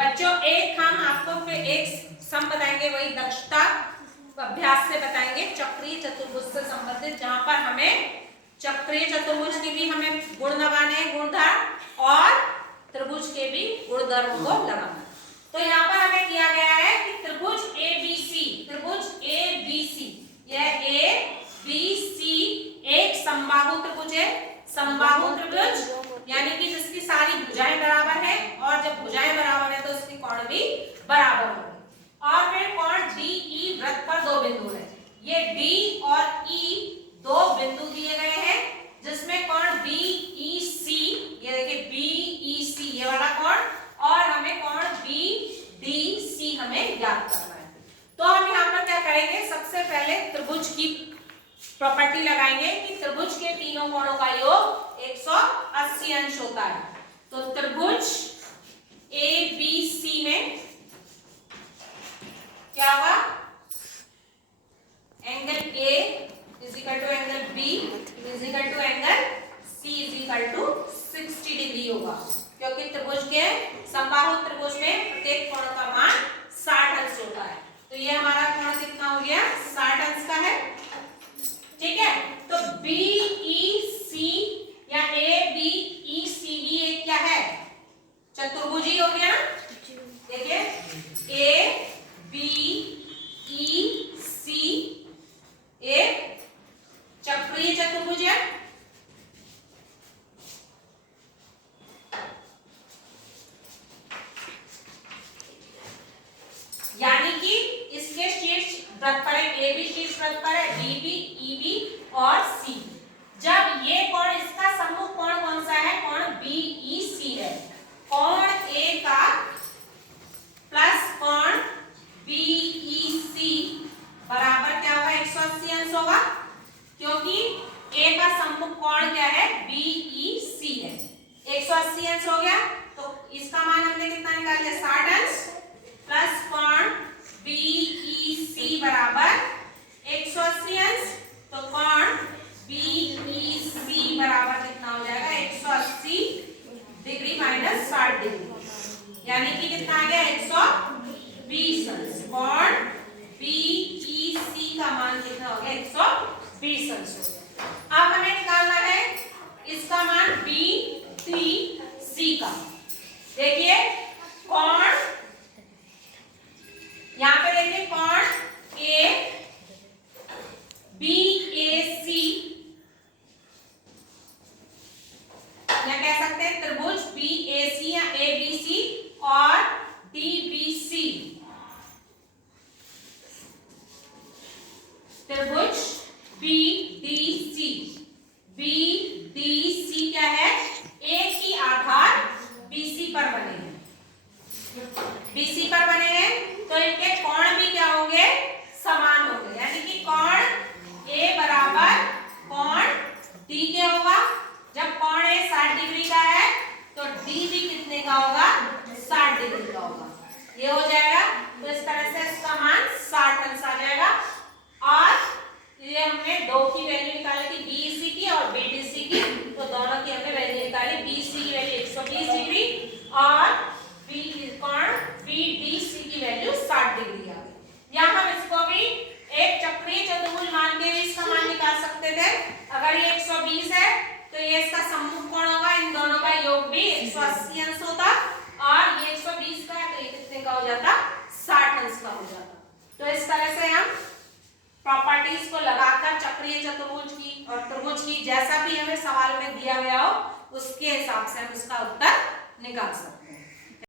बच्चों एक हम आपको फिर एक सम बताएंगे, वही दक्षता अभ्यास से बताएंगे चक्रीय चतुर्भुज से संबंधित, जहां पर हमें चक्रीय चतुर्भुज की भी हमें गुण लगाने हैं, गुणधर्म, और त्रिभुज के भी गुणधर्म को लगाना। तो यहाँ पर हमें किया गया है कि त्रिभुज ABC, त्रिभुज ABC, यह ABC एक समबाहु त्रिभुज है। समबाहु त्रिभुज यानी कि जिसकी सारी भुजाएं बराबर है, और जब भुजाएं बराबर है तो उसके कोण भी बराबर होंगे। और फिर कोण DE वृत्त पर दो बिंदु है। ये D और E दो बिंदु दिए गए हैं, जिसमें कोण BEC, ये देखिए BEC ये वाला कोण, और हमें कोण BDC हमें ज्ञात करना है। तो हम यहाँ पर क्या करेंगे, सबसे पहले त्रिभुज की प्रॉपर्टी लगाएंगे कि त्रिभुज के तीनों कोणों का योग 180 अंश होता है। तो त्रिभुज ABC में क्या होगा, angle A is equal to angle B is equal to angle C is equal to 60 degree होगा, क्योंकि त्रिभुज के समबाहु त्रिभुज में प्रत्येक कोण का मान 60 अंश होता है। तो ये हमारा कोण कितना हो गया, 60 अंश का है। ठीक है, तो BEC या ABECD एक क्या है, चतुर्भुज ही हो गया ना। देखिए ABEC एक चक्रीय चतुर्भुज है। यानी कि इसके शीर्ष वृत्त पर है, AB शीर्ष वृत्त पर है, DB, EB और C। जब ये कोण, इसका सम्मुख कोण कौन सा है, कोण BEC है। कोण A का प्लस कोण BEC बराबर क्या होगा, 180 अंश होगा, क्योंकि A का सम्मुख कोण क्या है, BEC है। 180 अंश हो गया, तो इसका मान हमने कितना निकाल लिया, 60 अंश, प्लस कोण BEC बराबर 180 अंश, तो कोण BEC बराबर कितना हो जाएगा, 180 डिग्री माइनस 60 डिग्री, यानी कि कितना आ गया, 120 अंश। कोण BEC का मान कितना हो गया, 120 अंश हो गया। अब हमें निकालना है इसका मान B3C का। देखिए कोण, यहाँ पे देखिए कोण BAC, या कह सकते हैं त्रिभुज BAC या ABC और DBC, त्रिभुज BDC क्या है, एक ही आधार BC पर बने हैं, BC पर बने हैं, तो इनके कोण भी क्या होंगे, समान होंगे। यानी कि कोण A बराबर कोण D के होगा। जब कोण A 60 डिग्री का है तो D भी कितने का होगा, 60 डिग्री का होगा। ये हो जाएगा, तो इस तरह से इसका मान 60 अंश आ जाएगा। और ये हमने दो की वैल्यू निकाली थी, BEC की और BDC की, तो दोनों की हमने वैल्यू निकाली। BC की वैल्यू 120 डिग्री और कोण BDC की वैल्यू 60 डिग्री आ गई। यहाँ हम इसको भी एक चक्रीय चतुर्भुज मान के भी इसका मान निकाल सकते थे। अगर ये 120 है तो ये इसका सम्मुख कोण होगा, इन दोनों का योग भी 180 अंश होता, और ये 120 का है तो ये कितने का हो जाता, 60 अंश का हो जाता। तो इस तरह से हम प्रॉपर्टीज को लगाकर चक्रीय चतुर्भुज की और त्रिभुज की, जैसा भी हमें सवाल में दिया गया हो उसके हिसाब से हम इसका उत्तर निकाल सकते हैं।